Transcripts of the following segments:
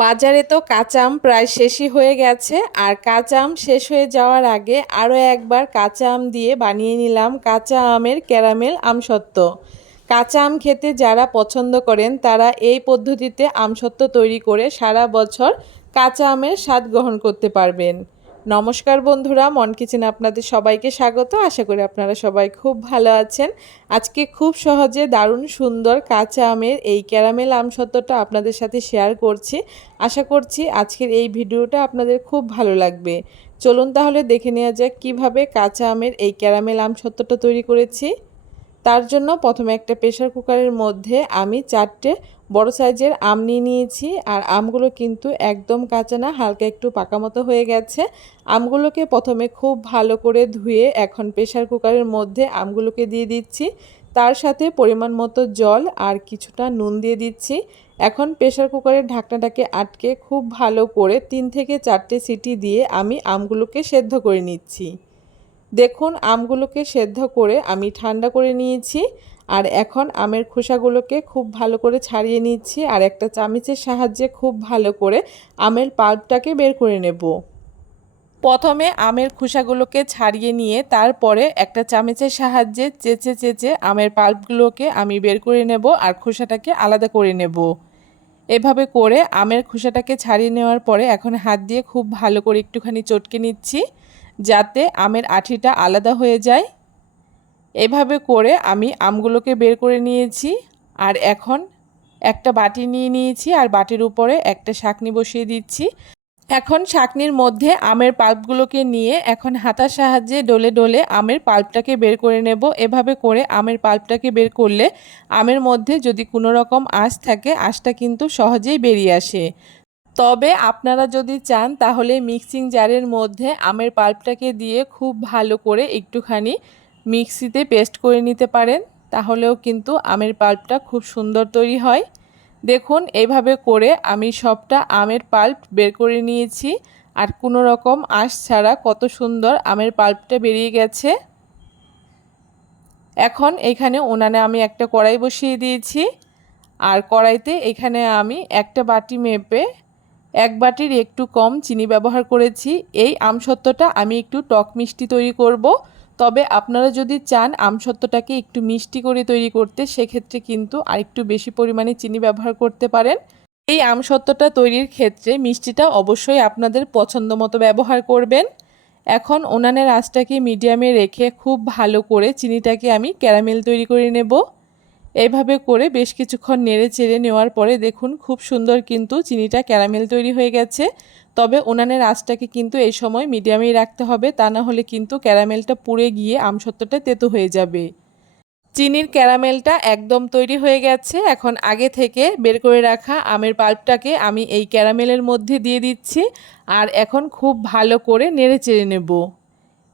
বাজারে তো কাঁচা আম প্রায় শেষই হয়ে গেছে। আর কাঁচা আম শেষ হয়ে যাওয়ার আগে আরও একবার কাঁচা আম দিয়ে বানিয়ে নিলাম কাঁচা আমের ক্যারামেল আমসত্ত্ব। কাঁচা আম খেতে যারা পছন্দ করেন তারা এই পদ্ধতিতে আমসত্ত্ব তৈরি করে সারা বছর কাঁচা আমের স্বাদ গ্রহণ করতে পারবেন। নমস্কার বন্ধুরা, মন কিচেনে আপনাদের সবাইকে স্বাগত। আশা করি আপনারা সবাই খুব ভালো আছেন। আজকে খুব সহজে দারুণ সুন্দর কাঁচা আমের এই ক্যারামেল আমসত্ত্বটা আপনাদের সাথে শেয়ার করছি। আশা করছি আজকের এই ভিডিওটা আপনাদের খুব ভালো লাগবে। চলুন তাহলে দেখে নেওয়া যাক কীভাবে কাঁচা আমের এই ক্যারামেল আমসত্ত্বটা তৈরি করেছি। তার জন্য প্রথমে একটা প্রেসার কুকারের মধ্যে আমি 4টে বড় সাইজের আম নিয়ে নিয়েছি। আর আমগুলো কিন্তু একদম কাঁচা না, হালকা একটু পাকা মতো হয়ে গেছে। আমগুলোকে প্রথমে খুব ভালো করে ধুয়ে এখন প্রেসার কুকারের মধ্যে আমগুলোকে দিয়ে দিচ্ছি। তার সাথে পরিমাণ মতো জল আর কিছুটা নুন দিয়ে দিচ্ছি। এখন প্রেসার কুকারের ঢাকনাটাকে আটকে খুব ভালো করে 3 থেকে 4টে সিটি দিয়ে আমি আমগুলোকে সেদ্ধ করে নিচ্ছি। দেখুন আমগুলোকে সেদ্ধ করে আমি ঠান্ডা করে নিয়েছি। আর এখন আমের খোসাগুলোকে খুব ভালো করে ছাড়িয়ে নিচ্ছি আর একটা চামচের সাহায্যে খুব ভালো করে আমের পাল্পটাকে বের করে নেব। প্রথমে আমের খোসাগুলোকে ছাড়িয়ে নিয়ে তারপরে একটা চামচের সাহায্যে চেঁচে চেঁচে আমের পাল্পগুলোকে আমি বের করে নেব আর খোসাটাকে আলাদা করে নেব। এভাবে করে আমের খোসাটাকে ছাড়িয়ে নেওয়ার পরে এখন হাত দিয়ে খুব ভালো করে একটুখানি চটকে নিচ্ছি যাতে আমের আঠিটা আলাদা হয়ে যায়। এভাবে করে আমি আমগুলোকে বের করে নিয়েছি। আর এখন একটা বাটি নিয়ে নিয়েছি আর বাটির উপরে একটা ছাঁকনি বসিয়ে দিচ্ছি। এখন ছাঁকনির মধ্যে আমের পাল্পগুলোকে নিয়ে এখন হাতার সাহায্যে ডলে ডলে আমের পাল্পটাকে বের করে নেব। এভাবে করে আমের পাল্পটাকে বের করলে আমের মধ্যে যদি কোনো রকম আঁশ থাকে আঁশটা কিন্তু সহজেই বেরিয়ে আসে। তবে আপনারা যদি চান তাহলে মিক্সিং জারের মধ্যে আমের পাল্পটাকে দিয়ে খুব ভালো করে একটুখানি মিক্সিতে পেস্ট করে নিতে পারেন, তাহলেও কিন্তু আমের পাল্পটা খুব সুন্দর তৈরি হয়। দেখুন এইভাবে করে আমি সবটা আমের পাল্প বের করে নিয়েছি আর কোনো রকম আঁশ ছাড়া কত সুন্দর আমের পাল্পটা বেরিয়ে গেছে। এখন এখানে উনানে আমি একটা কড়াই বসিয়ে দিয়েছি আর কড়াইতে এখানে আমি একটা বাটি মেপে 1 বাটির একটু কম চিনি ব্যবহার করেছি। এই আমসত্ত্বটা আমি একটু টক মিষ্টি তৈরি করব। তবে আপনারা যদি চান আমসত্ত্বটাকে একটু মিষ্টি করে তৈরি করতে সেক্ষেত্রে কিন্তু আরেকটু বেশি পরিমাণে চিনি ব্যবহার করতে পারেন। এই আমসত্ত্বটা তৈরির ক্ষেত্রে মিষ্টিটা অবশ্যই আপনাদের পছন্দ মতো ব্যবহার করবেন। এখন উনানের আঁচটাকে মিডিয়ামে রেখে খুব ভালো করে চিনিটাকে আমি ক্যারামেল তৈরি করে নেব। এইভাবে করে বেশ কিছুক্ষণ নেড়ে চেড়ে নেওয়ার পরে দেখুন খুব সুন্দর কিন্তু চিনিটা ক্যারামেল তৈরি হয়ে গেছে। তবে উনানের আঁচটাকে কিন্তু এই সময় মিডিয়ামেই রাখতে হবে, তা না হলে কিন্তু ক্যারামেলটা পুড়ে গিয়ে আমসত্ত্বটা তেতো হয়ে যাবে। চিনির ক্যারামেলটা একদম তৈরি হয়ে গেছে। এখন আগে থেকে বের করে রাখা আমের পাল্পটাকে আমি এই ক্যারামেলের মধ্যে দিয়ে দিচ্ছি আর এখন খুব ভালো করে নেড়ে চেড়ে নেব।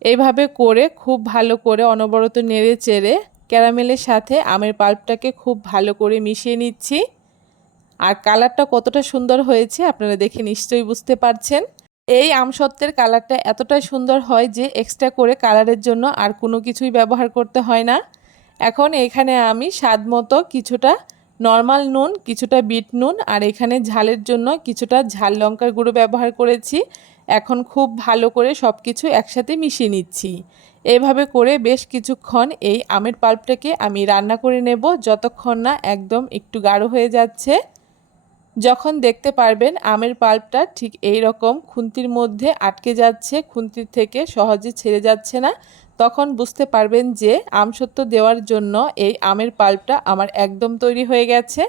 এইভাবে করে খুব ভালো করে অনবরত নেড়ে চেড়ে ক্যারামেলের সাথে আমের পাল্পটাকে খুব ভালো করে মিশিয়ে নিচ্ছি। আর কালারটা কতটা সুন্দর হয়েছে আপনারা দেখে নিশ্চয়ই বুঝতে পারছেন। এই আমসত্ত্বের কালারটা এতটাই সুন্দর হয় যে এক্সট্রা করে কালারের জন্য আর কোনো কিছুই ব্যবহার করতে হয় না। এখন এখানে আমি স্বাদ মতো কিছুটা নর্মাল নুন, কিছুটা বিট নুন আর এখানে ঝালের জন্য কিছুটা ঝাল লঙ্কার গুঁড়ো ব্যবহার করেছি। এখন খুব ভালো করে সব কিছু একসাথে মিশিয়ে নিচ্ছি। এভাবে করে বেশ কিছুক্ষণ এই আমের পাল্পটাকে আমি রান্না করে নেব যতক্ষণ না একদম একটু গাঢ় হয়ে যাচ্ছে। যখন দেখতে পারবেন আমের পাল্পটা ঠিক এই রকম খুন্তির মধ্যে আটকে যাচ্ছে, খুন্তির থেকে সহজে ছেড়ে যাচ্ছে না, তখন বুঝতে পারবেন যে আমসত্ত্ব দেওয়ার জন্য এই আমের পাল্পটা আমার একদম তৈরি হয়ে গেছে।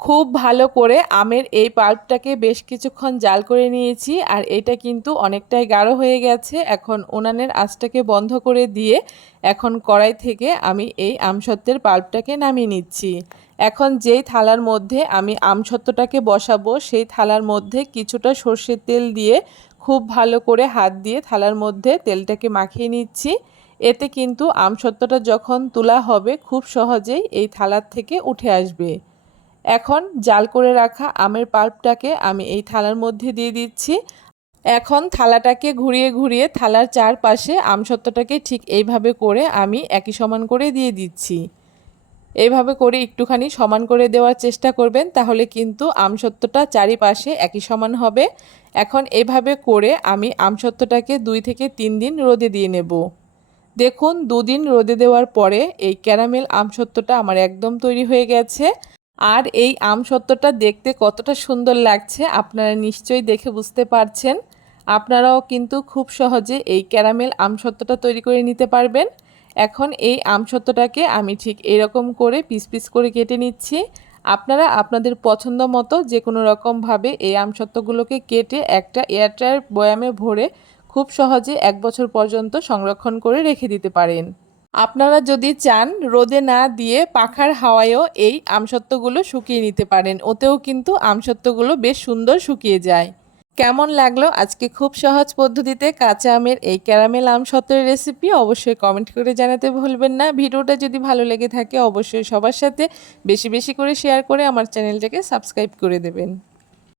খুব ভালো করে আমের এই পাল্পটাকে বেশ কিছুক্ষণ জাল করে নিয়েছি আর এটা কিন্তু অনেকটাই গাঢ় হয়ে গেছে। এখন উনানের আঁচটাকে বন্ধ করে দিয়ে এখন কড়াই থেকে আমি এই আমসত্ত্বের পাল্পটাকে নামিয়ে নিচ্ছি। এখন যেই থালার মধ্যে আমি আমসত্ত্বটাকে বসাবো সেই থালার মধ্যে কিছুটা সর্ষের তেল দিয়ে খুব ভালো করে হাত দিয়ে থালার মধ্যে তেলটাকে মাখিয়ে নিচ্ছি। এতে কিন্তু আমসত্ত্বটা যখন তোলা হবে খুব সহজেই এই থালার থেকে উঠে আসবে। এখন জাল করে রাখা আমের পাল্পটাকে আমি এই থালার মধ্যে দিয়ে দিচ্ছি। এখন থালাটাকে ঘুরিয়ে ঘুরিয়ে থালার চারপাশে আমসত্ত্বটাকে ঠিক এইভাবে করে আমি একই সমান করে দিয়ে দিচ্ছি। এইভাবে করে একটুখানি সমান করে দেওয়ার চেষ্টা করবেন, তাহলে কিন্তু আমসত্ত্বটা চারিপাশে একই সমান হবে। এখন এভাবে করে আমি আমসত্ত্বটাকে 2 থেকে 3 দিন রোদে দিয়ে নেব। দেখুন 2 দিন রোদে দেওয়ার পরে এই ক্যারামেল আমসত্ত্বটা আমার একদম তৈরি হয়ে গেছে। আর এই আমসত্ত্বটা দেখতে কতটা সুন্দর লাগছে আপনারা নিশ্চয়ই দেখে বুঝতে পারছেন। আপনারাও কিন্তু খুব সহজে এই ক্যারামেল আমসত্ত্বটা তৈরি করে নিতে পারবেন। এখন এই আমসত্ত্বটাকে আমি ঠিক এরকম করে পিস পিস করে কেটে নিচ্ছি। আপনারা আপনাদের পছন্দ মতো যে কোনো রকমভাবে এই আমসত্ত্বগুলোকে কেটে একটা এয়ারটায়ার বয়ামে ভরে খুব সহজে 1 বছর পর্যন্ত সংরক্ষণ করে রেখে দিতে পারেন। আপনারা যদি চান রোদে না দিয়ে পাখার হাওয়ায়ও এই আমসত্ত্বগুলো শুকিয়ে নিতে পারেন, ওতেও কিন্তু আমসত্ত্বগুলো বেশ সুন্দর শুকিয়ে যায়। কেমন লাগলো আজকে খুব সহজ পদ্ধতিতে কাঁচা আমের এই ক্যারামেল আমসত্ত্বের রেসিপি? অবশ্যই কমেন্ট করে জানাতে ভুলবেন না। ভিডিওটা যদি ভালো লেগে থাকে অবশ্যই সবার সাথে বেশি বেশি করে শেয়ার করে আমার চ্যানেলটাকে সাবস্ক্রাইব করে দেবেন।